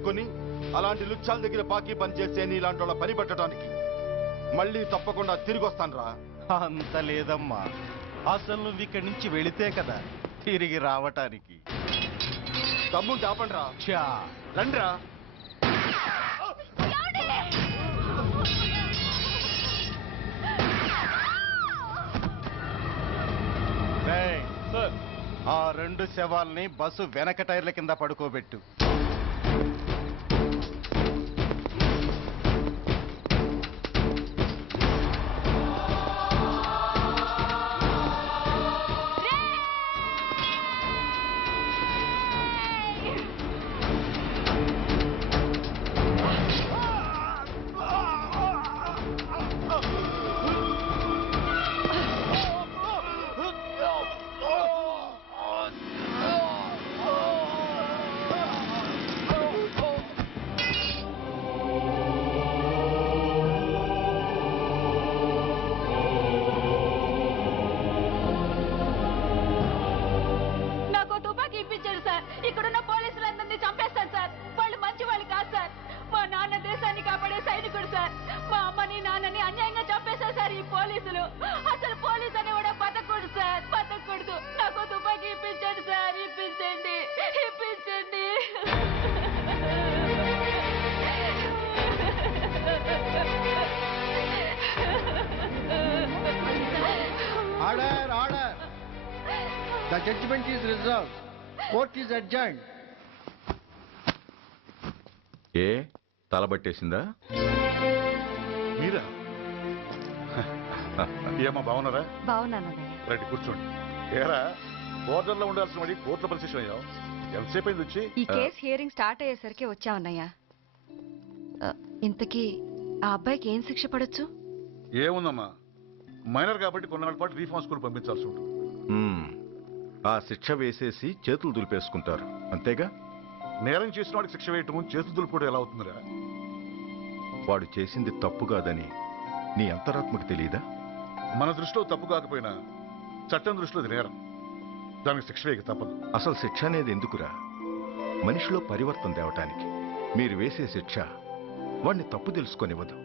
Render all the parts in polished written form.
కొనుక్కొని అలాంటి లుచ్చాల దగ్గర బాకీ పనిచేసే ఇలాంటి వాళ్ళ పని పెట్టడానికి మళ్ళీ తప్పకుండా తిరిగి వస్తాను రా. అంత లేదమ్మా, అసలు నువ్వు ఇక్కడి నుంచి వెళితే కదా తిరిగి రావటానికి. తమ్ముంటే ఆపండి రా. రండి రా. ఆ 2 శవాల్ని బస్సు వెనక టైర్ల కింద పడుకోబెట్టు. ఇక్కడున్న పోలీసులందరినీ చంపేస్తారు సార్. వాళ్ళు మంచి వాళ్ళు కాదు సార్. మా నాన్న దేశాన్ని కాపాడే సైనికుడు సార్. మా అమ్మని నాన్నని అన్యాయంగా చంపేశారు సార్ ఈ పోలీసులు. అసలు పోలీసు అని కూడా బతకూడదు సార్, బతకూడదు. నాకు తుపాకీ ఇప్పించండి సార్, ఇప్పించండి, ఇప్పించండి. Order order. The judgement is reserved. Court is adjourned. ఏ తలబట్టేసిందా? మీరా? ఏమా బాగున్నారా? బాగున్నానన్నయ్య. రండి కూర్చోండి. ఏరా బోర్డర్లో ఉండాల్సిన వాడి కోర్టులో పరిశీలన అయ్యావు. ఎంతసేపు అయింది వచ్చి? ఈ కేసు హియరింగ్ స్టార్ట్ అయ్యేసరికి వచ్చావన్నయ్య. ఇంతకీ ఆ అబ్బాయికి ఏం శిక్ష పడొచ్చు? ఏముందమ్మా, మైనర్ కాబట్టి కొన్నాళ్ళ పాటు రీఫార్మ్ స్కూల్ పంపించాల్సి ఉంటుంది. ఆ శిక్ష వేసేసి చేతులు దులిపేసుకుంటారు, అంతేగా? నేరం చేసిన వాడికి శిక్ష వేయటం చేతులు దులుపుకోవడం ఎలా అవుతుందిరా? వాడు చేసింది తప్పు కాదని నీ అంతరాత్మకు తెలియదా? మన దృష్టిలో తప్పు కాకపోయినా చట్టం దృష్టిలో అది నేరం. దానికి శిక్ష వేయక తప్పదు. అసలు శిక్ష అనేది ఎందుకురా? మనిషిలో పరివర్తన తేవటానికి. మీరు వేసే శిక్ష వాడిని తప్పు తెలుసుకొనివ్వదు,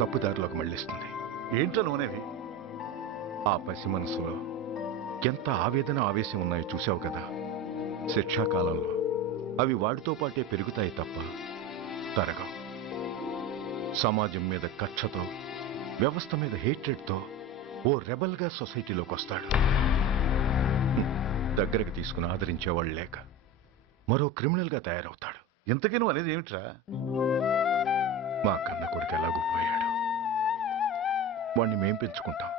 తప్పుదారిలోకి మళ్ళిస్తుంది. ఏంటో నువ్వనేది? ఆ పసి మనసులో ఎంత ఆవేదన ఆవేశం ఉన్నాయో చూసావు కదా. శిక్షాకాలంలో అవి వాడితో పాటే పెరుగుతాయి తప్ప తరగవు. సమాజం మీద కక్షతో, వ్యవస్థ మీద హేట్రెడ్తో ఓ రెబల్గా సొసైటీలోకి వస్తాడు. దగ్గరకు తీసుకుని ఆదరించేవాళ్ళు లేక మరో క్రిమినల్గా తయారవుతాడు. ఇంతకీ నువ్వు అనేది ఏమిట్రా? మా కన్న కొడుకు ఎలాగూ పోయాడు, వాణ్ణి మేం పెంచుకుంటాం.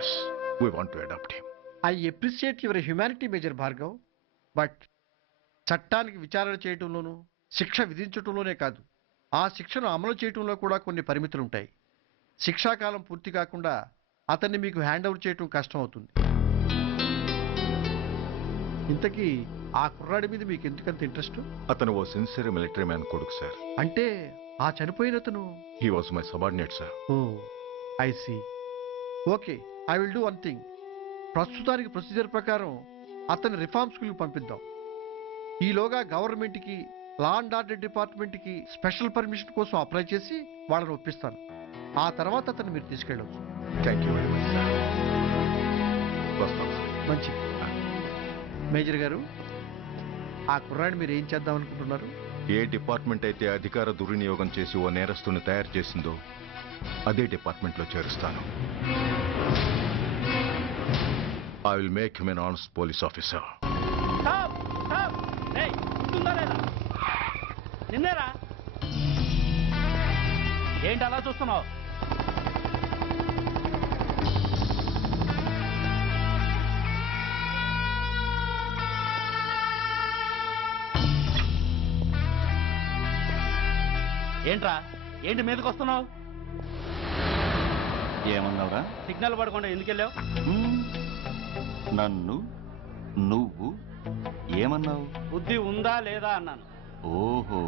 Yes, we want to adopt him. I appreciate your humanity, Major Bhargav. But చట్టానికి విచారణ చేయటంలోనూ శిక్ష విధించటంలోనే కాదు, ఆ శిక్షను అమలు చేయటంలో కూడా కొన్ని పరిమితులు ఉంటాయి. శిక్షాకాలం పూర్తి కాకుండా అతన్ని మీకు హ్యాండ్ ఓవర్ చేయటం కష్టం అవుతుంది. ఇంతకీ ఆ కుర్రాడి మీద మీకు ఎందుకంత ఇంట్రెస్ట్? అతను ఓ సిన్సియర్ మిలిటరీ మ్యాన్ కొడుకు సార్. అంటే ఆ చనిపోయిన అతను? He was my subordinate sir. Oh I see. Okay, I will do one thing. ప్రస్తుతానికి ప్రొసీజర్ ప్రకారం అతన్ని రిఫార్మ్ స్కూల్కి పంపిద్దాం. ఈలోగా గవర్నమెంట్కి, లా అండ్ ఆర్డర్ డిపార్ట్మెంట్కి స్పెషల్ పర్మిషన్ కోసం అప్లై చేసి వాళ్ళని ఒప్పిస్తాను. ఆ తర్వాత అతన్ని మీరు తీసుకెళ్ళవచ్చు. Thank you very much sir. వస్తాం సార్. మంచి మేజర్ గారు, ఆ కుర్రాడిని మీరు ఏం చేద్దాం అనుకుంటున్నారు? ఏ డిపార్ట్మెంట్ అయితే అధికార దుర్వినియోగం చేసి ఓ నేరస్తుని తయారు చేసిందో అదే డిపార్ట్మెంట్లో చేరుస్తాను. I will make him an honest police officer. నిన్నేరా? ఏంటి అలా చూస్తున్నావు? ఏంట్రా, ఏంటి మీదకి వస్తున్నావు? ఏమన్నావురా? సిగ్నల్ పడకుండా ఎందుకు వెళ్ళావు? నన్ను నువ్వు ఏమన్నావు? బుద్ధి ఉందా లేదా అన్నాను. ఓహో,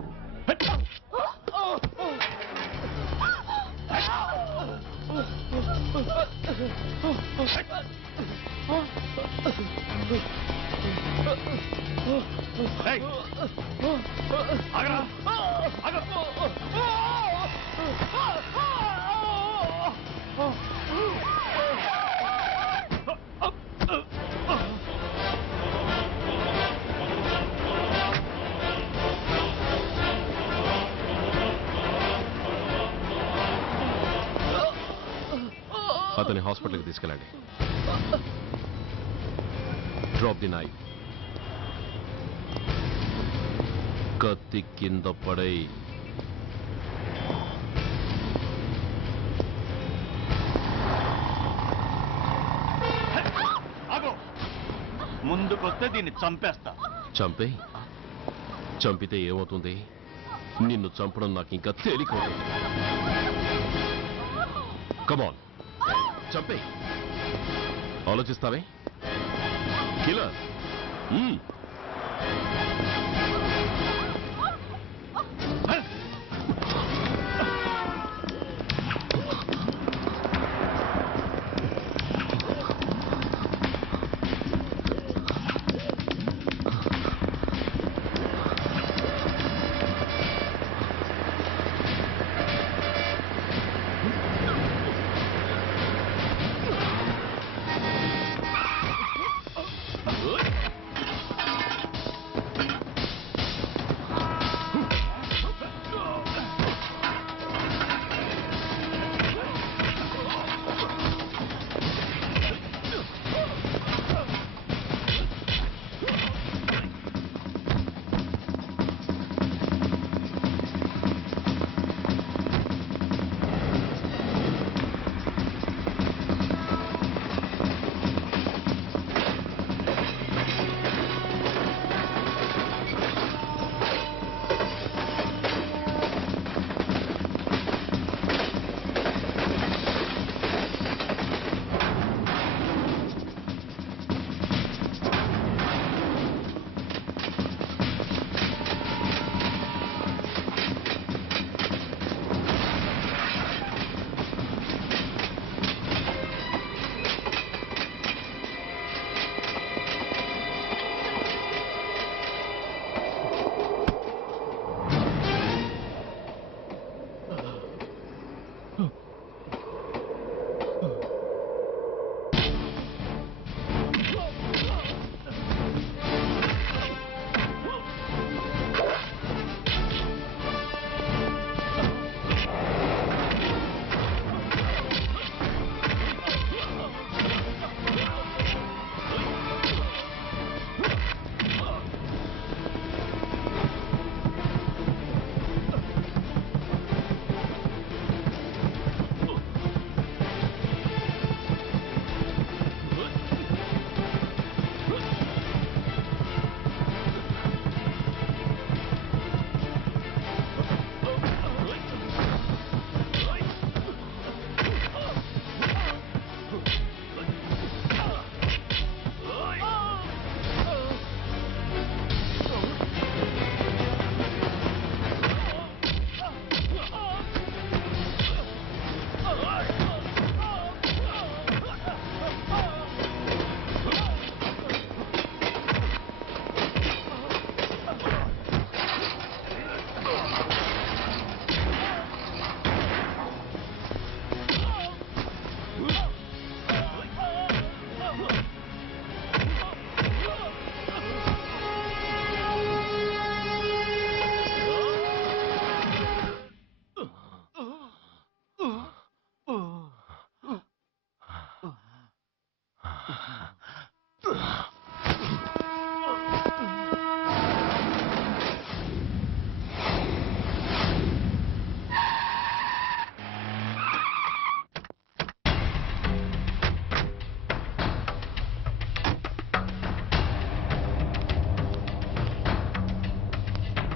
ఏయ్! అతని హాస్పిటల్కి తీసుకెళ్ళండి. Drop the knife. కత్తి కింద పడై. ముందుకొస్తే దీన్ని చంపేస్తా. చంపే. చంపితే ఏమవుతుంది? నిన్ను చంపడం నాకు ఇంకా తేలికవుతుంది. కమాన్, చంపే. ఆలోచిస్తావే కిల్లర్.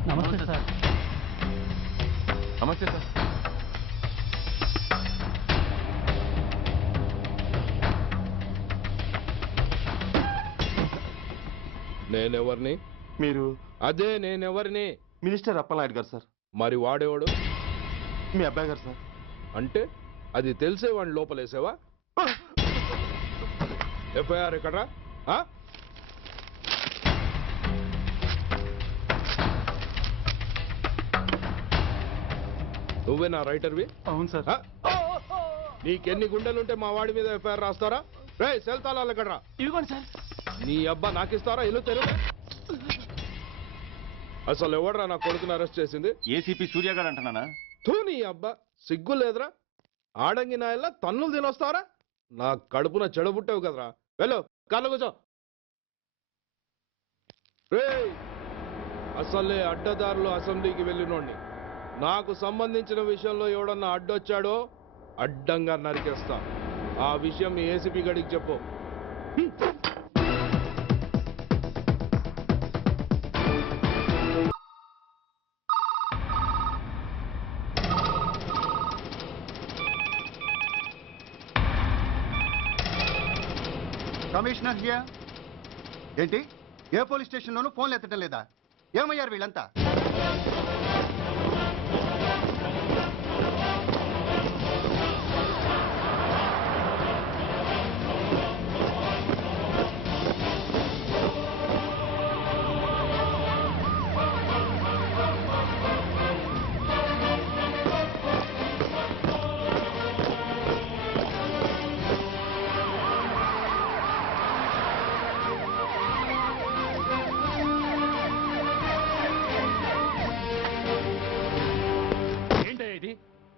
నమస్తే సార్. నమస్తే సార్. నేనెవరిని? మీరు అదే నేనెవరిని? మినిస్టర్ అప్పలనాయుడు గారు సార్. మరి వాడేవాడు? మీ అబ్బాయి గారు సార్. అంటే అది తెలిసే వాడిని లోపలేసావా? ఎఫ్ఐఆర్ ఎక్కడ్రా? నువ్వే నా రైటర్వి? అవును సార్. నీకెన్ని గుండెలుంటే మా వాడి మీద ఎఫ్ఐఆర్ రాస్తారా? రే సెల్ తాళాలు ఎక్కడ్రా? ఇదిగోండి సార్. నీ అబ్బా నాకిస్తారా? ఇల్లు తెరువు. అసలు ఎవడరా నా కొడుకుని అరెస్ట్ చేసింది? ఏసీపీ సూర్య గారు అంటున్నానా? తూ నీ అబ్బా సిగ్గు లేదురా? ఆడంగి నాయల్లా తన్నులు తినొస్తారా? నా కడుపున చెడబుట్టావు కదరా. వెళ్ళు కార్లో కూర్చో. రే అసలే అడ్డదారులు అసెంబ్లీకి వెళ్ళినోడిని. నాకు సంబంధించిన విషయంలో ఎవడన్నా అడ్డొచ్చాడో అడ్డంగా నరికేస్తా. ఆ విషయం మీ ఏసీపీ గడికి చెప్పు. Commissioner here. ఏంటి ఏ పోలీస్ స్టేషన్లోనూ ఫోన్లు ఎత్తడం లేదా? ఏమయ్యారు వీళ్ళంతా?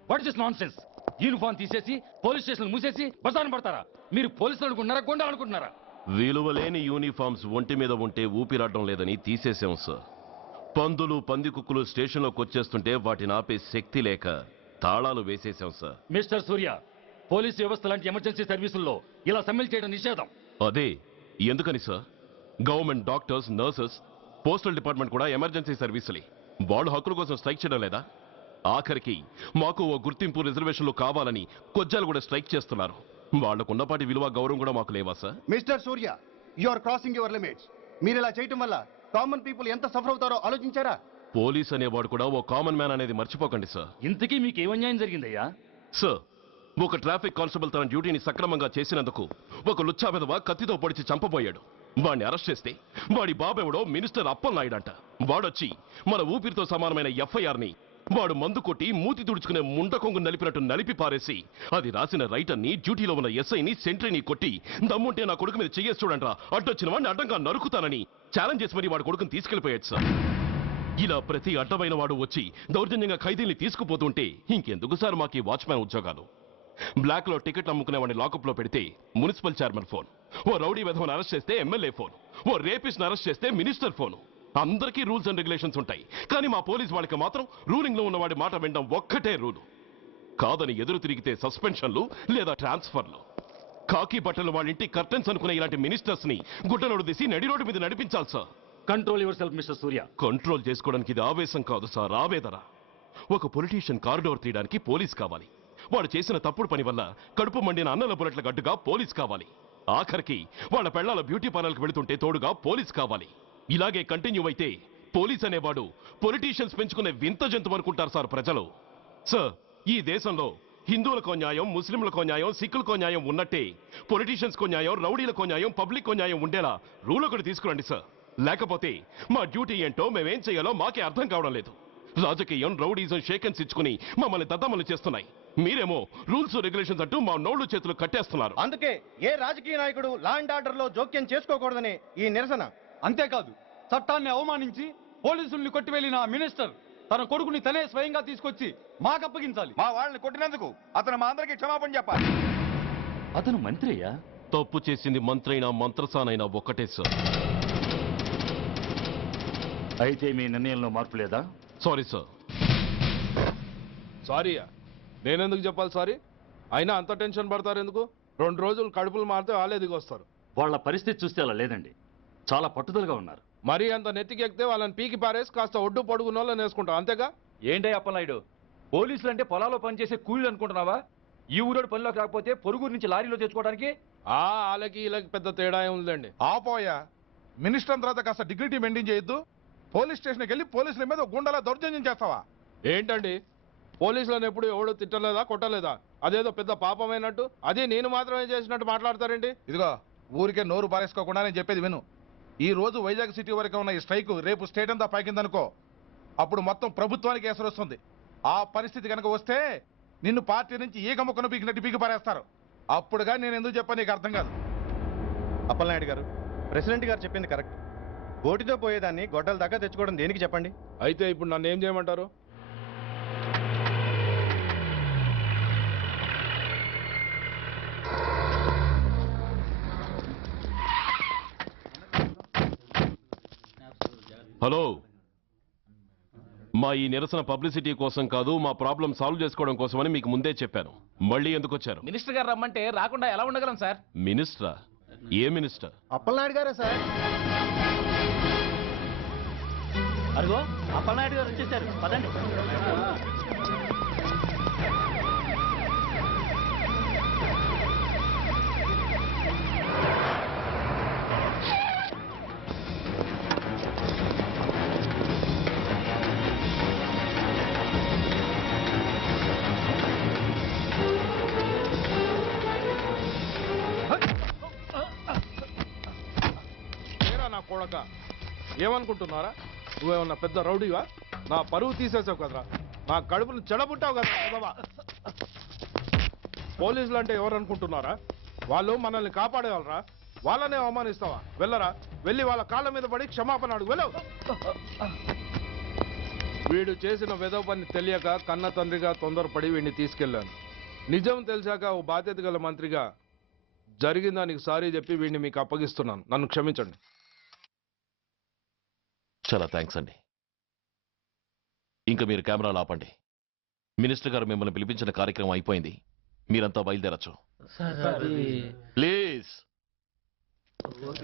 What is nonsense? యూనిఫామ్ తీసేసి పోలీస్ స్టేషన్ మూసేసి బజారు పడతారా? మీరు పోలీసులు అనుకుంటున్నారా, గుండా అనుకుంటున్నారా? విలువలేని యూనిఫామ్స్ ఒంటి మీద ఉంటే ఊపిరాడడం లేదని తీసేసాం సార్. పందులు పందికుక్కులు స్టేషన్లోకి వచ్చేస్తుంటే వాటిని ఆపే శక్తి లేక తాళాలు వేసేసాం సార్. మిస్టర్ సూర్య, పోలీస్ వ్యవస్థ లాంటి ఎమర్జెన్సీ సర్వీసుల్లో ఇలా సమ్మెలు చేయడం నిషేధం. అదే ఎందుకని sir? Government doctors, nurses, postal department కూడా ఎమర్జెన్సీ సర్వీసులే. వాళ్ళు హక్కుల కోసం స్ట్రైక్ చేయడం లేదా? ఆఖరికి మాకు ఓ గుర్తింపు రిజర్వేషన్లు కావాలని కొజ్జాలు కూడా స్ట్రైక్ చేస్తున్నారు. వాళ్లకున్నపాటి విలువ గౌరవం కూడా మాకు లేవా sir? Mister Surya, you are crossing your limits. మీరు ఇలా చేయటం వల్ల కామన్ పీపుల్ ఎంత సఫర్ అవుతారో ఆలోచించారా? పోలీస్ అనేవాడు కూడా ఓ కామన్ మ్యాన్ అనేది మర్చిపోకండి సార్. ఇంతకీ మీకు ఏమన్యాయం జరిగిందయ్యా? సార్, ఒక ట్రాఫిక్ కానిస్టేబుల్ తన డ్యూటీని సక్రమంగా చేసినందుకు ఒక లుచ్చా విధవ కత్తితో పొడిచి చంపబోయాడు. వాడిని అరెస్ట్ చేస్తే వాడి బాబెవడో మినిస్టర్ అప్పలనాయుడంట. వాడొచ్చి మన ఊపిరితో సమానమైన ఎఫ్ఐఆర్ని వాడు మందు కొట్టి మూతి తుడుచుకునే ముండకొంగు నలిపినట్టు నలిపి పారేసి అది రాసిన రైటర్ని, డ్యూటీలో ఉన్న ఎస్ఐని, సెంట్రీని కొట్టి దమ్ముంటే నా కొడుకు మీద చెయ్యేసి చూడంట్రా, అడ్డొచ్చిన వాడిని అడ్డంగా నరుకుతానని ఛాలెంజ్ చేసి మరి వాడు కొడుకుని తీసుకెళ్లిపోయాడు సార్. ఇలా ప్రతి అడ్డమైన వాడు వచ్చి దౌర్జన్యంగా ఖైదీల్ని తీసుకుపోతుంటే ఇంకెందుకు సార్ మాకు ఈ వాచ్మ్యాన్ ఉద్యోగాలు? బ్లాక్ లో టికెట్ అమ్ముకునే వాడిని లాకప్ లో పెడితే మున్సిపల్ చైర్మన్ ఫోన్, ఓ రౌడీ విధవను అరెస్ట్ చేస్తే ఎమ్మెల్యే ఫోన్, ఓ రేపిస్ట్ అరెస్ట్ చేస్తే మినిస్టర్ ఫోను. అందరికీ రూల్స్ అండ్ రెగ్యులేషన్స్ ఉంటాయి, కానీ మా పోలీస్ వాళ్ళకి మాత్రం రూలింగ్ లో ఉన్నవాడి మాట వినడం ఒక్కటే రూలు. కాదని ఎదురు తిరిగితే సస్పెన్షన్లు లేదా ట్రాన్స్ఫర్లు. కాకి బట్టలు వాళ్ళ ఇంటి కర్టెన్స్ అనుకునే ఇలాంటి మినిస్టర్స్ ని గుడ్డలోడు తీసి నడి రోడ్డు మీద నడిపించాలి sir. Control your self mister Surya. Control చేసుకోవడానికి ఇది ఆవేశం కాదు సార్, ఆవేదన. ఒక పొలిటీషియన్ కారిడోర్ తీయడానికి పోలీస్ కావాలి. వాడు చేసిన తప్పుడు పని వల్ల కడుపు మండిన అన్నల బుల్లెట్ల గడ్డుగా పోలీస్ కావాలి. ఆఖరికి వాళ్ళ పెళ్లాల బ్యూటీ పార్లర్కి వెళుతుంటే తోడుగా పోలీస్ కావాలి. ఇలాగే కంటిన్యూ అయితే పోలీస్ అనేవాడు పొలిటీషియన్స్ పెంచుకునే వింత జంతువు అనుకుంటారు సార్ ప్రజలు. సార్, ఈ దేశంలో హిందువులకో న్యాయం, ముస్లింలకో న్యాయం, సిక్కులకో న్యాయం ఉన్నట్టే పొలిటీషియన్స్కో న్యాయం, రౌడీలకో న్యాయం, పబ్లిక్కో న్యాయం ఉండేలా రూల్ ఒకటి తీసుకురండి సార్. లేకపోతే మా డ్యూటీ ఏంటో మేమేం చేయాలో మాకే అర్థం కావడం లేదు. రాజకీయం, రౌడీజం షేకెన్స్ ఇచ్చుకుని మమ్మల్ని దద్దమలు చేస్తున్నాయి. మీరేమో రూల్స్ రెగ్యులేషన్స్ అంటూ మా నోళ్లు చేతులు కట్టేస్తున్నారు. అందుకే ఏ రాజకీయ నాయకుడు లా అండ్ ఆర్డర్ లో జోక్యం చేసుకోకూడదని ఈ నిరసన. అంతేకాదు, చట్టాన్ని అవమానించి పోలీసుల్ని కొట్టివెళ్లిన మినిస్టర్ తన కొడుకుని తనే స్వయంగా తీసుకొచ్చి మాకు అప్పగించాలి. మా వాళ్ళని కొట్టినందుకు అతను మా అందరికీ క్షమాపణ చెప్పాలి. అతను మంత్రి అయ్యా. తప్పు చేసింది మంత్రైనా మంత్రసానైనా ఒక్కటే సార్. అయితే మీ నిర్ణయంలో మార్పు లేదా? Sorry sir. సారీయా? నేనెందుకు చెప్పాలి సారీ? అయినా అంత టెన్షన్ పడతారు ఎందుకు? 2 రోజులు కడుపులు మారితే వాళ్ళే దిగొస్తారు. వాళ్ళ పరిస్థితి చూస్తే అలా లేదండి, చాలా పట్టుదలగా ఉన్నారు. మరీ అంత నెత్తికెక్కితే వాళ్ళని పీకి పారేసి కాస్త ఒడ్డు పొడుగున్న వాళ్ళని వేసుకుంటాం, అంతేగా? ఏంటే అప్పలనాయుడు, పోలీసులు అంటే పొలాల్లో పనిచేసే కూలీలు అనుకుంటున్నావా? ఈ ఊరోడు పనిలోకి రాకపోతే పొరుగురు నుంచి లారీలో తెచ్చుకోవడానికి వాళ్ళకి వీళ్ళకి పెద్ద తేడా ఉందండి. ఆపోయా, మినిస్టర్ తర్వాత కాస్త డిగ్నిటీ మెయింటైన్ చేయొద్దు. పోలీస్ స్టేషన్కి వెళ్ళి పోలీసుల మీద గుండెలా దౌర్జన్యం చేస్తావా? ఏంటండి, పోలీసులను ఎప్పుడు ఎవడో తిట్టలేదా, కొట్టలేదా? అదేదో పెద్ద పాపమైనట్టు అది నేను మాత్రమే చేసినట్టు మాట్లాడతారేంటి? ఇదిగో, ఊరికే నోరు పారేసుకోకుండా నేను చెప్పేది విను. ఈ రోజు వైజాగ్ సిటీ వరకు ఉన్న ఈ స్ట్రైక్ రేపు స్టేట్ అంతా పైకిందనుకో, అప్పుడు మొత్తం ప్రభుత్వానికి ఎసరు వస్తుంది. ఆ పరిస్థితి కనుక వస్తే నిన్ను పార్టీ నుంచి ఈగ ముక్కను పీకినట్టు పీకి పారేస్తారు. అప్పుడుగా నేను ఎందుకు చెప్పాను నీకు అర్థం కాదు. అప్పలనాయుడు గారు, ప్రెసిడెంట్ గారు చెప్పింది కరెక్ట్. గోటితో పోయేదాన్ని గొడ్డల దాకా తెచ్చుకోవడం దేనికి చెప్పండి? అయితే ఇప్పుడు నన్ను ఏం చేయమంటారు? హలో, మా ఈ నిరసన పబ్లిసిటీ కోసం కాదు, మా ప్రాబ్లం సాల్వ్ చేసుకోవడం కోసమని మీకు ముందే చెప్పాను. మళ్ళీ ఎందుకు వచ్చారు? మినిస్టర్ గారు రమ్మంటే రాకుండా ఎలా ఉండగలం సార్? మినిస్టరా? ఏ మినిస్టర్? అప్పలనాయుడు గారా సార్? అదిగో అప్పలనాయుడు గారు వచ్చేసారు, పదండి. కొడక, ఏమనుకుంటున్నారా? నువ్వేమన్నా పెద్ద రౌడీవా? నా పరువు తీసేసావు కదరా, నా కడుపును చెడబుట్టావు కదా. పోలీసులు అంటే ఎవరు అనుకుంటున్నారా? వాళ్ళు మనల్ని కాపాడేవాళ్ళరా? వాళ్ళనే అవమానిస్తావా? వెళ్ళరా, వెళ్ళి వాళ్ళ కాళ్ళ మీద పడి క్షమాపణ అడుగు, వెళ్ళవు. వీడు చేసిన వెధవ పని తెలియక కన్న తండ్రిగా తొందరపడి వీడిని తీసుకెళ్లాను. నిజం తెలిసాక ఓ బాధ్యత గల మంత్రిగా జరిగిన దానికి సారీ చెప్పి వీడిని మీకు అప్పగిస్తున్నాను. నన్ను క్షమించండి. చాలా థ్యాంక్స్ అండి. ఇంకా మీరు కెమెరాలు ఆపండి. మినిస్టర్ గారు మిమ్మల్ని పిలిపించిన కార్యక్రమం అయిపోయింది, మీరంతా బయలుదేరచ్చు ప్లీజ్.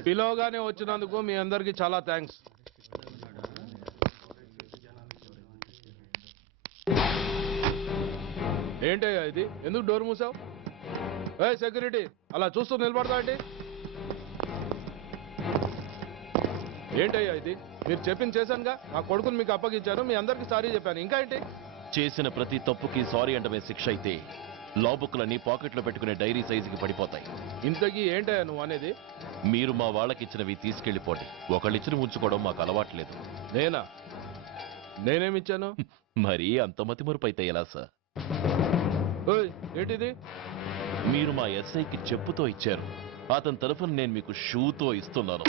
పిలవగానే వచ్చినందుకు మీ అందరికీ చాలా థ్యాంక్స్. ఏంటయ్యా ఇది? ఎందుకు డోర్ మూసావు? ఏ సెక్యూరిటీ, అలా చూస్తూ నిలబడతా ఏంటి? ఏంటయ్యా ఇది? మీరు చెప్పింది చేశానుగా, నా కొడుకుని మీకు అప్పగించాను, మీ అందరికీ సారీ చెప్పాను, ఇంకా ఏంటి? చేసిన ప్రతి తప్పుకి సారీ అంటమే శిక్ష అయితే లా బుక్లన్నీ పాకెట్లో పెట్టుకునే డైరీ సైజుకి పడిపోతాయి. ఇంతకీ ఏంటయ్యా నువ్వు అనేది? మీరు మా వాళ్ళకిచ్చినవి తీసుకెళ్లిపోండి. ఒకళ్ళిచ్చిన ఉంచుకోవడం మాకు అలవాట్లేదు. నేనా? నేనేమిచ్చాను? మరీ అంత మతిమరుపు అయితే ఎలా సార్? ఏంటిది? మీరు మా ఎస్ఐకి చెప్పుతో ఇచ్చారు, అతని తరఫున నేను మీకు షూతో ఇస్తున్నాను.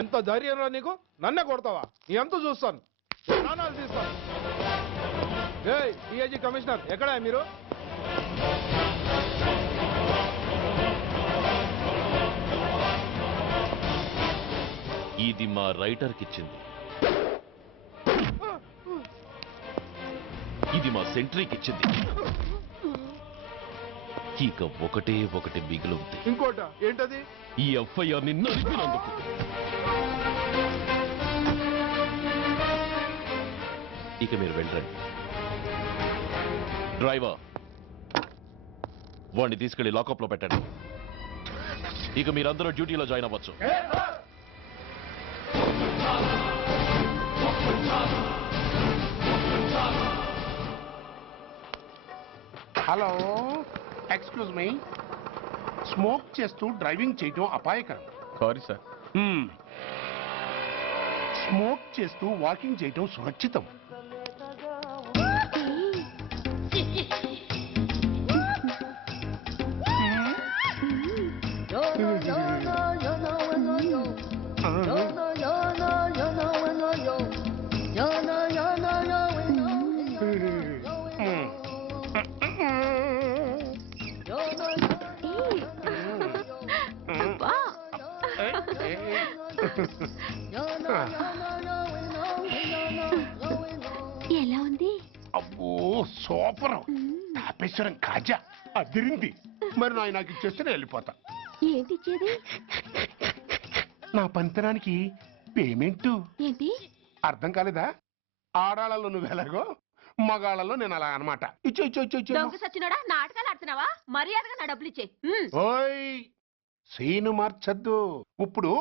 ఎంత ధైర్యం రా నీకు? నన్నే కొడతావా? నీ ఎంత చూస్తాను, ప్రాణాలు తీస్తాను. డిఐజీ కమిషనర్ ఎక్కడా మీరు? ఇది మా రైటర్కి ఇచ్చింది, ఇది మా సెంట్రీకి ఇచ్చింది. ఇక ఒకటే ఒకటి మిగిలి ఉంది. ఇంకోట ఏంటది? ఈ ఎఫ్ఐఆర్ ని నడిపినందుకు. ఇక మీరు వెళ్ళండి. డ్రైవర్, వాడిని తీసుకెళ్లి లాకప్ లో పెట్టండి. ఇక మీరందరూ డ్యూటీలో జాయిన్ అవ్వచ్చు. Hello, excuse me. స్మోక్ చేస్తూ డ్రైవింగ్ చేయటం అపాయకరం. Sorry sir. స్మోక్ చేస్తూ వాకింగ్ చేయటం సురక్షితం. ఎలా ఉంది? అబ్బో సూపర్. తాపేశ్వరం కాజా అదిరింది. మరి నాకు ఇచ్చేస్తే నేను వెళ్ళిపోతా. ఏంటి ఇచ్చేది? నా పంతనానికి పేమెంట్. ఏంటి అర్థం కాలేదా? ఆడాళ్ళలో నువ్వు ఎలాగో, మగాళ్ళలో నేను అలా అనమాట. ఇచ్చో ఇచ్చో ఇచ్చో ఇచ్చో. దొంగ సచ్చినోడా, నాటకాలు ఆడుతున్నావా? మర్యాదగా నా డబ్బులు ఇచ్చే. ఓయ్ సీను మార్చద్దు. ఇప్పుడు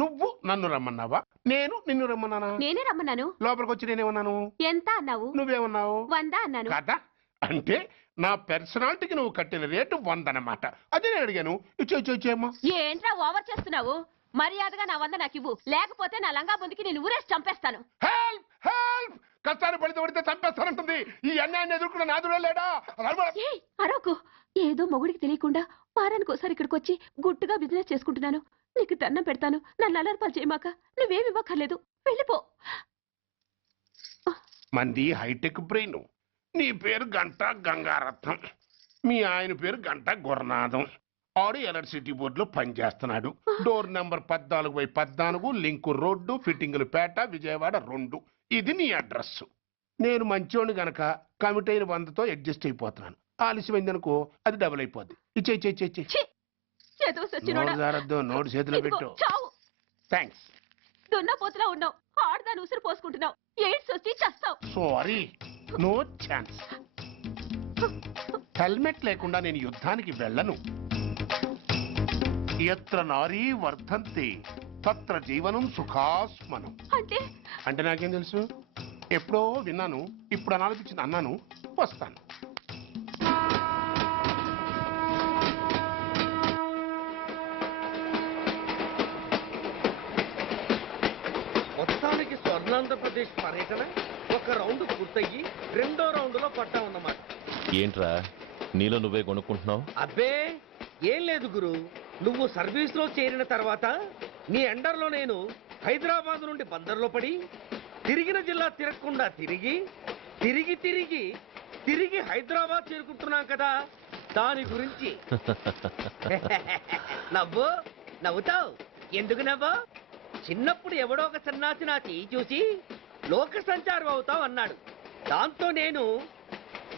నువ్వు నన్ను రమ్మన్నావా, నేను నిన్ను రమ్మన్నానా? నేనే రమ్మన్నాను. లోపలికి వచ్చి నేనేమన్నాను? ఎంత అన్నావు? నువ్వేమన్నావు? 100 అన్నాను. కదా, అంటే నా పర్సనాలిటీకి నువ్వు కట్టిన రేటు 100 అన్నమాట. అదే నేను అడిగాను. ఇచ్చో ఇచ్చో ఇచ్చేమ్మా. ఏంట్రా ఓవర్ చేస్తున్నావు? మర్యాదగా నా 100 నాకు ఇవ్వు, లేకపోతే నా లంగా బొందికి నేను ఊరేసి చంపేస్తాను. హెల్ప్ హెల్ప్ కష్టాన్ని పడితే చంపేస్తానంటుంది. ఈ అన్యాయాన్ని ఎదుర్కొన్న నాదుడే లేడా? అరవకు. ఏదో మొగుడికి తెలియకుండా వారానికి ఒకసారి ఇక్కడికి వచ్చి గుట్టుగా బిజినెస్ చేసుకుంటున్నాను. నీకు దండం పెడతాను, నన్ను అలర్పాలు చేయమాక. నువ్వేమి ఇవ్వక్కర్లేదు, వెళ్ళిపో. మంది హైటెక్ బ్రెయిన్. నీ పేరు గంట గంగారత్నం, మీ ఆయన పేరు గంట గురునాథం. ఆడు ఎలక్ట్రిసిటీ బోర్డులో పనిచేస్తున్నాడు. డోర్ నెంబర్ 14/14, లింకు రోడ్డు, ఫిట్టింగులు పేట, విజయవాడ 2. ఇది నీ అడ్రస్. నేను మంచోని గనక కమిట్ అయిన 100తో అడ్జస్ట్ అయిపోతున్నాను. ఆలస్యమైందనుకో అది డబుల్ అయిపోద్ది. ఇచ్చే నోటు చేతిలో పెట్టు. థ్యాంక్స్. దున్నపోతులా ఉన్నావు, ఆడదాని ఉసురు పోసుకుంటున్నావు. ఎయిడ్స్ వచ్చి చస్తావు. Sorry, no chance. హెల్మెట్ లేకుండా నేను యుద్ధానికి వెళ్ళను. ఎత్ర నారీ వర్ధంతి తత్ర జీవనం సుఖాస్మనం. అంటే నాకేం తెలుసు? ఎప్పుడో విన్నాను, ఇప్పుడు అనాలనిపించింది అన్నాను. వస్తాను. మొత్తానికి స్వర్ణాంధ్రప్రదేశ్ పర్యటన ఒక రౌండ్ పూర్తయ్యి 2వ రౌండ్లో పట్టామన్నమాట. ఏంట్రా నీలో నువ్వే కొనుక్కుంటున్నావు? అబ్బే ఏం లేదు గురు, నువ్వు సర్వీస్లో చేరిన తర్వాత నీ అండర్లో నేను హైదరాబాద్ నుండి బందర్లో పడి తిరిగిన జిల్లా తిరగకుండా తిరిగి హైదరాబాద్ చేరుకుంటున్నాం కదా, దాని గురించి. నవ్వుతావు ఎందుకు నవ్వు? చిన్నప్పుడు ఎవడో ఒక సన్నాసి నా చేయి చూసి లోక సంచారం అవుతావు అన్నాడు. దాంతో నేను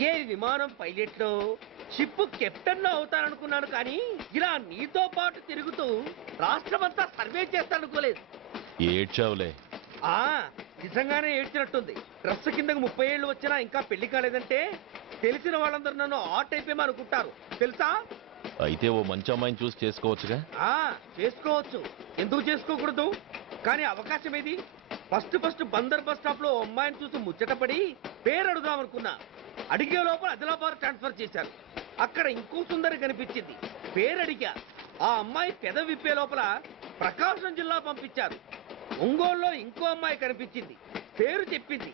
ఏ విమానం పైలట్లో షిప్ కెప్టెన్ అవుతాననుకున్నాను. కానీ ఇలా నీతో పాటు తిరుగుతూ రాష్ట్రమంతా సర్వే చేస్తానుకోలేదు. ఏడ్చావులే. నిజంగానే ఏడ్చినట్టుంది. డ్రెస్ కిందకు 30 ఏళ్ళు వచ్చినా ఇంకా పెళ్లి కాలేదంటే తెలిసిన వాళ్ళందరూ నన్ను ఆ టైప్ ఏమో అనుకుంటారు తెలుసా. అయితే ఓ మంచి అమ్మాయిని చూసి చేసుకోవచ్చుగా. చేసుకోవచ్చు, ఎందుకు చేసుకోకూడదు? కానీ అవకాశం ఏది? ఫస్ట్ బందర్ బస్ స్టాప్ లో అమ్మాయిని చూసి ముచ్చటపడి పేరు అడుగుదామనుకున్నా. అడిగే లోపల ఆదిలాబాద్ ట్రాన్స్ఫర్ చేశారు. అక్కడ ఇంకో సుందరి కనిపించింది, పేరు అడిగా. ఆ అమ్మాయి పెద విప్పే లోపల ప్రకాశం జిల్లా పంపించారు. ఒంగోలులో ఇంకో అమ్మాయి కనిపించింది, పేరు చెప్పింది.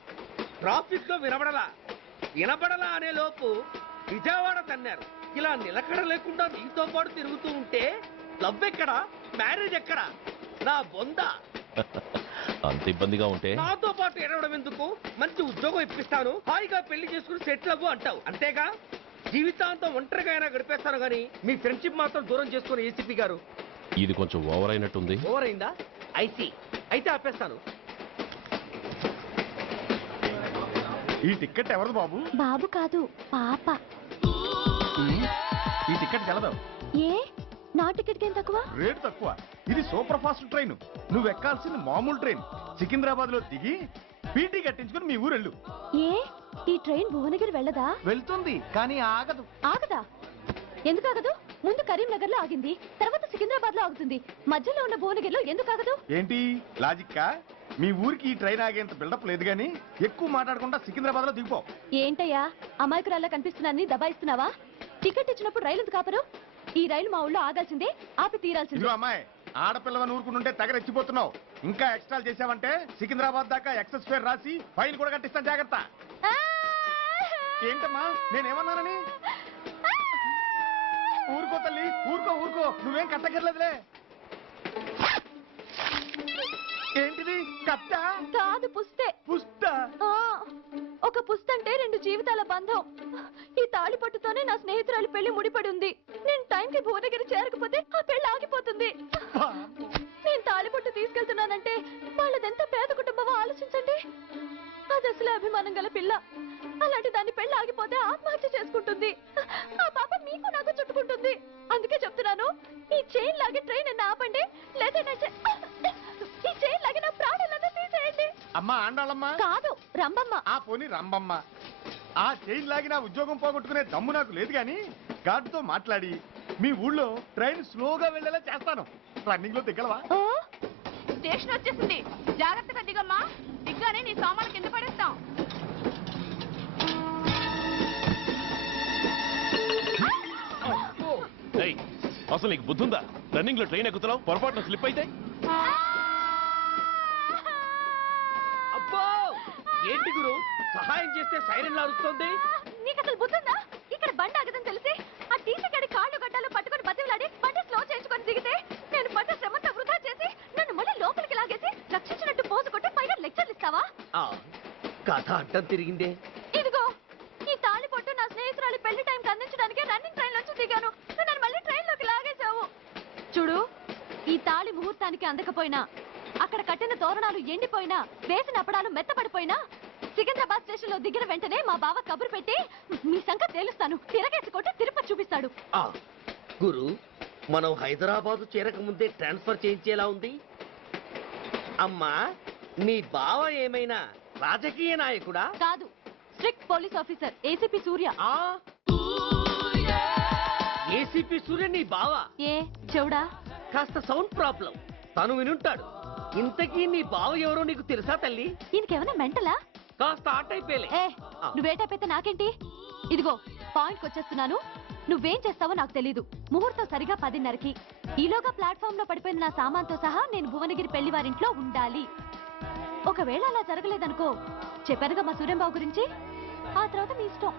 ట్రాఫిక్ లో వినబడలా అనే లోపు విజయవాడ తన్నారు. ఇలా నిలకడ లేకుండా నీతో పాటు తిరుగుతూ ఉంటే లవ్ ఎక్కడా, మ్యారేజ్ ఎక్కడా? నా బొంద. అంత ఇబ్బందిగా ఉంటే నాతో పాటు ఎడవడం ఎందుకు? మంచి ఉద్యోగం ఇప్పిస్తాను, హాయిగా పెళ్లి చేసుకుని సెటిల్ అవ్వు అంటావు అంతేగా. జీవితాంతం ఒంటరిగా అయినా గడిపేస్తాను కానీ మీ ఫ్రెండ్షిప్ మాత్రం దూరం చేసుకుని ఏసీపీ గారు. ఇది కొంచెం ఓవర్ అయినట్టుంది. ఓవర్ అయిందా? ఐసీ అయితే ఆపేస్తాను. ఈ టికెట్ ఎవరిది బాబు? బాబు కాదు, పాప. ఈ టికెట్ గలదు. ఏ నా టికెట్ ఏం తక్కువ? రేటు తక్కువ. ఇది సూపర్ ఫాస్ట్ ట్రైన్. నువ్వు ఎక్కాల్సింది మామూలు ట్రైన్. సికింద్రాబాద్ లో దిగి పీటీ కట్టించుకుని మీ ఊరెళ్ళు. ఏ ఈ ట్రైన్ భువనగిరి వెళ్ళదా? వెళ్తుంది కానీ ఆగదు. ఆగదా? ఎందుకు ఆగదు? ముందు కరీంనగర్ లో ఆగింది, తర్వాత సికింద్రాబాద్ లో ఆగుతుంది. మధ్యలో ఉన్న భువనగిరిలో ఎందుకు ఆగదు? ఏంటి లాజిక్కా? మీ ఊరికి ఈ ట్రైన్ ఆగేంత బిల్డప్ లేదు గానీ ఎక్కువ మాట్లాడకుండా సికింద్రాబాద్ లో దిగిపో. ఏంటయ్యా అమాయకురాల్లా కనిపిస్తున్నాన్ని దబాయిస్తున్నావా? టికెట్ ఇచ్చినప్పుడు రైలు ఎందుకు ఆపరు? ఈ రైలు మా ఊళ్ళో ఆగాల్సిందే, ఆపి తీరాల్సిందే. అమ్మాయి ఆడపిల్లవని ఊరుకుంటుంటే తెగరెచ్చిపోతున్నావు. ఇంకా ఎక్స్ట్రాలు చేసావంటే సికింద్రాబాద్ దాకా ఎక్సెస్ ఫేర్ రాసి ఫైన్ కూడా కట్టిస్తాను, జాగ్రత్త. ఏంటమ్మా నేనేమన్నానని? ఊరుకో తల్లి, ఊరుకో, నువ్వేం కట్టగర్లేదులే. ఏంటిది? కట్ట కాదు, పుస్తే. పుస్త? ఒక పుస్తంటే 2 జీవితాల బంధం. ఈ తాళి పట్టుతోనే నా స్నేహితురాలి పెళ్లి ముడిపడి ఉంది. నేను టైంకి భువనగిరి చేరకపోతే ఆ పెళ్లి ఆగిపోతుంది. నేను తాళి పట్టు తీసుకెళ్తున్నానంటే వాళ్ళదెంత పేద కుటుంబమో ఆలోచించండి. అది అసలు అభిమానం గల పిల్ల. అలాంటి దాని పెళ్లి ఆగిపోతే ఆత్మహత్య చేసుకుంటుంది. ఆ పాప మీకు నాకు చుట్టుకుంటుంది. అందుకే చెప్తున్నాను, ఈ చైన్ లాగే ట్రైన్ అన్న ఆపండి, లేదా ఈ చైన్ లాగే నా ప్రాణాలన్నా తీసేయండి. అమ్మా ఆండాళ్ళమ్మ కాదు, రంబమ్మ. ఆ పోని రంబమ్మ. ఆ చైన్ లాగి నా ఉద్యోగం పోగొట్టుకునే దమ్ము నాకు లేదు గాని గార్డుతో మాట్లాడి మీ ఊళ్ళో ట్రైన్ స్లోగా వెళ్ళేలా చేస్తాను. రన్నింగ్ లో దిగలవా? స్టేషన్ వచ్చేసింది, జాగ్రత్తగా దిగమ్మా. దిగ్గానే నీ సామాన్లు కింద పడేస్తాం. అసలు నీకు బుద్ధుందా? రన్నింగ్ లో ట్రైన్ ఎక్కుతున్నావు, పొరపాటున స్లిప్ అయితే ఏంటి గురు సహాయం చేస్తే సైరన్ అరుస్తోంది? నీకు అసలు బుద్ధుందా? ఇక్కడ బండి ఆగదని తెలిసి ఆ టీసీ గడి కాళ్ళు గడ్డాలు పట్టుకొని బతిలాడి బండి స్లో చేసుకొని దిగితే నేను పడ్డ శ్రమంతా వృధా చేసి నన్ను మళ్ళీ లోపలికి లాగేసి రక్షించినట్టు పోసు కొట్టి పైన లెక్చర్లు ఇస్తావా? కథ అడ్డం తిరిగిందే. ఇదిగో ఈ తాళి పొట్టు నా స్నేహితురాలి పెళ్లి టైంకి అందించడానికి రన్నింగ్ ట్రైన్ నుంచి దిగాను. నువ్వు నన్ను మళ్ళీ ట్రైన్ లోకి లాగేశావు. చూడు, ఈ తాళి ముహూర్తానికి అందకపోయినా, అక్కడ కట్టిన తోరణాలు ఎండిపోయినా, వేసిన అప్పడాలు మెత్తపడిపోయినా, సికింద్రాబాద్ స్టేషన్ లో దిగిన వెంటనే మా బావ కబురు పెట్టి మీ సంగతి తేలుస్తాను, తిరగేసి కొట్టి తిరుపతి చూపిస్తాడు. గురు, మనం హైదరాబాద్ చేరక ముందే ట్రాన్స్ఫర్ చేయించేలా ఉంది. అమ్మా, నీ బావ ఏమైనా రాజకీయ నాయకుడా? కాదు, స్ట్రిక్ట్ పోలీస్ ఆఫీసర్ ఏసీపీ సూర్య. ఏసీపీ సూర్య నీ బావ? ఏ చెవుడా? కాస్త సౌండ్ ప్రాబ్లం, తను వినుంటాడు. ఇంతకీ నీ బావ ఎవరో నీకు తెలుసా తల్లి? దీనికేమైనా మెంటలా? కాస్త ఆటైపోయలే. నువ్వేటైపోతే నాకేంటి? ఇదిగో పాయింట్కి వచ్చేస్తున్నాను. నువ్వేం చేస్తావో నాకు తెలీదు. ముహూర్తం సరిగా 10:30కి. ఈలోగా ప్లాట్ఫామ్ లో పడిపోయిన నా సామాన్తో సహా నేను భువనగిరి పెళ్లి వారింట్లో ఉండాలి. ఒకవేళ అలా జరగలేదనుకో, చెప్పానుగా మా సూర్యంబాబు గురించి, ఆ తర్వాత మీ ఇష్టం.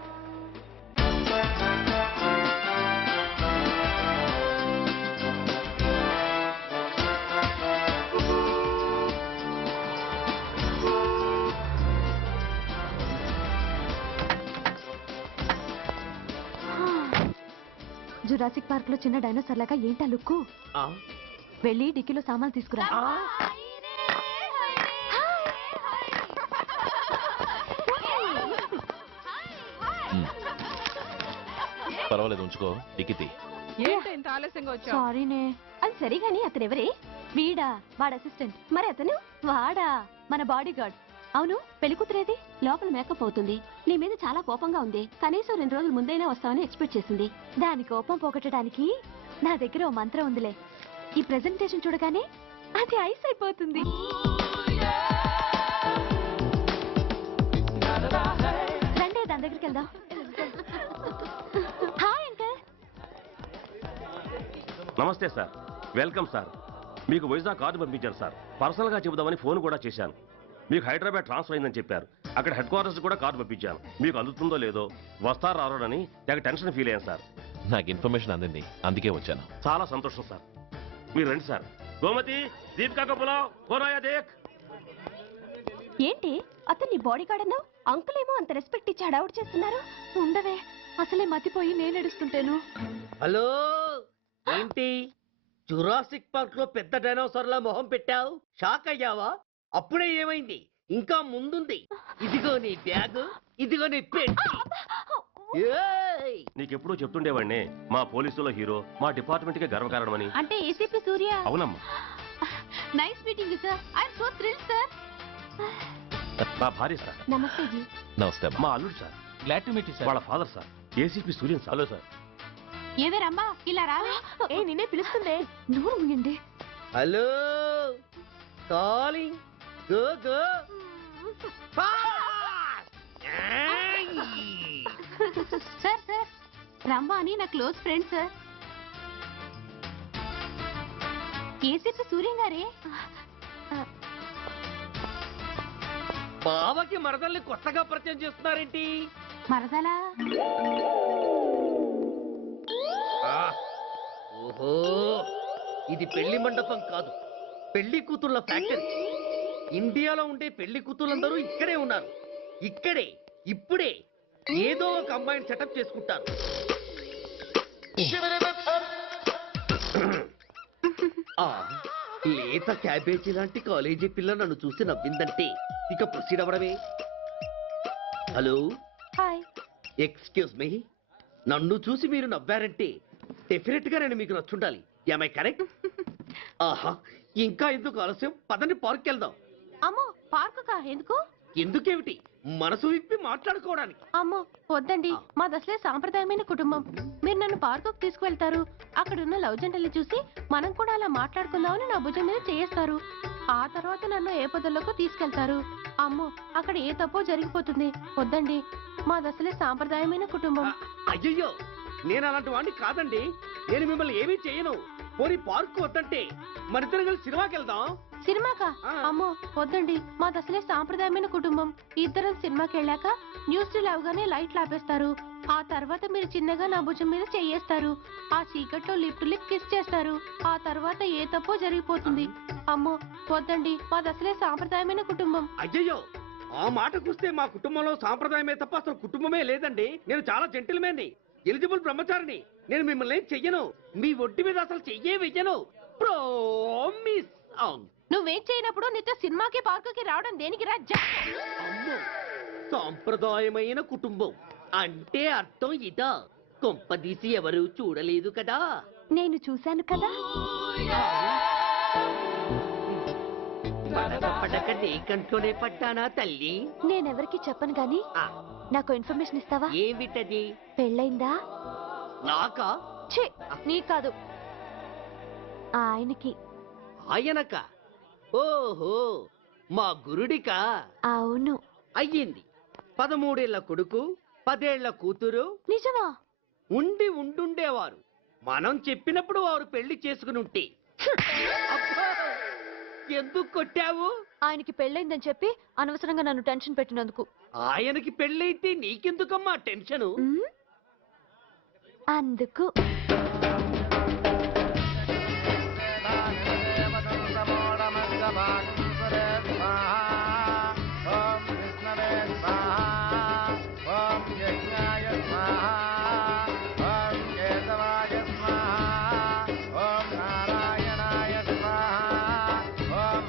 జురాసిక్ పార్క్ లో చిన్న డైనోసార్ లాగా ఏంటా లుక్కు? వెళ్ళి డిక్కీలో సామాన్లు తీసుకురా. పర్వాలేదు, ఉంచుకో. డిక్కితి. ఏంటి ఇంత ఆలస్యంగా వచ్చావు? సారీనే. అది సరే గాని అతను ఎవరే? వీడా, వాడు అసిస్టెంట్. మరి అతను? వాడా, మన బాడీ గార్డ్. అవును, పెళ్లి కూతురేది? లోపల మేకప్ అవుతుంది. నీ మీద చాలా కోపంగా ఉంది. కనీసం 2 రోజుల ముందైనా వస్తావని ఎక్స్పెక్ట్ చేసింది. దాని కోపం పోగొట్టడానికి నా దగ్గర ఓ మంత్రం ఉందిలే. ఈ ప్రెజెంటేషన్ చూడగానే అది ఐస్ అయిపోతుంది. రండి, దాని దగ్గరికి వెళ్దాం. Hi uncle. నమస్తే సార్, వెల్కమ్ సార్. మీకు వైజాగ్ కార్డు పంపించారు సార్. పర్సనల్గా చెబుదామని ఫోన్ కూడా చేశాను. మీకు హైదరాబాద్ ట్రాన్స్ఫర్ అయిందని చెప్పారు. అక్కడ హెడ్ క్వార్టర్స్ కూడా కార్డు పంపించాను. మీకు అందుతుందో లేదో, వస్తారో రారోడని నాకు టెన్షన్ ఫీల్ అయ్యాను సార్. నాకు ఇన్ఫర్మేషన్ అందింది, అందుకే వచ్చాను. చాలా సంతోషం సార్. మీరు రండి సార్. గోమతి, దీపికా కపులావ్, కోరాయా దేక్. ఏంటి అతను నీ బాడీ గార్డ్ అన్నావు? అంకుల్ ఏమో అంత రెస్పెక్ట్ ఇచ్చి హడావుడు చేస్తున్నారు. ఉండవే, అసలే మతిపోయి నేను ఎడుస్తుంటాను. హలో, ఏంటి జురాసిక్ పార్క్ లో పెద్ద డైనోసార్ లా మొహం పెట్టావు? షాక్ అయ్యావా? అప్పుడే ఏమైంది? ఇంకా ముందుంది. ఇదిగో నీ బ్యాగ్, ఇదిగో నీ పెట్టి. నీకెప్పుడూ చెప్తుండేవాడిని, మా పోలీసులో హీరో, మా డిపార్ట్మెంట్ కి గర్వకారణమని. అంటే ఏసీపీ సూర్య? అవునమ్మా. Nice meeting sir. I'm so thrilled sir. మా భార్య సార్. నమస్తే జీ. నమస్తే. మా అల్లుడు sir. Glad to meet you sir. వాళ్ళ father sir, ACP Suryan sir. Hello sir. ఏవేరమ్మా ఇలా రాలే? ఏ నిన్నే పిలుస్తుందే. నోరు ముయండి. Hello, calling. Go go. Sir sir, రమ్మా అని నా close friend sir. ACP Suryam గారే. బావకి మరదల్ని కొత్తగా పరిచయం చేస్తున్నారేంటి? మరదలా? ఓహో, ఇది పెళ్లి మండపం కాదు, పెళ్లి కూతుళ్ళ ఫ్యాక్టరీ. ఇండియాలో ఉండే పెళ్లి కూతుళ్ళందరూ ఇక్కడే ఉన్నారు. ఇక్కడే ఇప్పుడే ఏదో ఒక అమ్మాయిని సెటప్ చేసుకుంటారు. లేత క్యాబేజీ లాంటి కాలేజీ పిల్ల నన్ను చూసి నవ్విందంటే ఇక ప్రొసీడ్ అవ్వడమే. Hello, hi. ఎక్స్క్యూజ్ మీ, నన్ను చూసి మీరు నవ్వారంటే డెఫినెట్ గా నేను మీకు నచ్చుండాలి. Am I correct? ఆహా, ఇంకా ఎందుకు ఆలస్యం? పదండి, పార్క్ వెళ్దాం. అమ్మో, పార్కు కా? ఎందుకు? ఎందుకేమిటి, మనసు విప్పి మాట్లాడుకోవడానికి. అమ్మో వద్దండి, మాది అసలే సాంప్రదాయమైన కుటుంబం. మీరు నన్ను పార్కుకు తీసుకువెళ్తారు, అక్కడున్న లవ్ జంటల్ని చూసి మనం కూడా అలా మాట్లాడుకుందామని నా భుజం మీద చేస్తారు. ఆ తర్వాత నన్ను ఏ పొదల్లోకి తీసుకెళ్తారు. అమ్మో, అక్కడ ఏ తప్పో జరిగిపోతుంది. వద్దండి, మాది అసలే సాంప్రదాయమైన కుటుంబం. అయ్యయ్యో, నేను అలాంటి వాడిని కాదండి. నేను మిమ్మల్ని ఏమీ చేయను. పోనీ పార్క్ వద్దంటే మనిద్దరం కలిసి సినిమాకి వెళ్దాం. సినిమాకా? అమ్మో వద్దండి, మాది అసలే సాంప్రదాయమైన కుటుంబం. ఇద్దరం సినిమాకి వెళ్ళాక న్యూస్ అవగానే లైట్లు ఆపేస్తారు. ఆ తర్వాత మీరు చిన్నగా నా భుజం మీద చెయ్యేస్తారు. ఆ చీకట్లో లిప్ కిస్ చేస్తారు. ఆ తర్వాత ఏ తప్పో జరిగిపోతుంది. అమ్మో వద్దండి, మాది అసలే సాంప్రదాయమైన కుటుంబం. అయ్యయ్యో, ఆ మాటకొస్తే మా కుటుంబంలో సాంప్రదాయమే తప్ప అసలు కుటుంబమే లేదండి. నేను చాలా జెంటిల్మెన్ని, ఎలిజిబుల్ బ్రహ్మచారిని. నేను మిమ్మల్ని చెయ్యను. మీ ఒంటి మీద అసలు చెయ్యే వెయ్యను. ప్రామిస్. నువ్వేం చేయనప్పుడు నీతో సినిమాకి పార్కుకి రావడం దేనికి రా? అమ్మో, సాంప్రదాయమైన కుటుంబం అంటే అర్థం ఇదా? కొంపదీసి ఎవరు చూడలేదు కదా? నేను చూశాను కదా. పడక నీ కంట్లోనే పడ్డానా తల్లి? నేనెవరికి చెప్పను గాని నాకు ఇన్ఫర్మేషన్ ఇస్తావా? ఏమిటది? పెళ్ళైందా? నాకా? ఛీ, నీ కాదు, ఆయనకి. ఆయనక? ఓహో, మా గురుడికా? అవును. అయ్యింది. 13 ఏళ్ల కొడుకు, 10 ఏళ్ల కూతురు. నిజమా? ఉండుండేవారు. మనం చెప్పినప్పుడు వారు పెళ్లి చేసుకుని ఉంటే. అబ్బా! ఎందుకు కొట్టావు? ఆయనకి పెళ్ళైందని చెప్పి అనవసరంగా నన్ను టెన్షన్ పెట్టినందుకు. ఆయనకి పెళ్ళైతే నీకెందుకమ్మా టెన్షను? అందుకు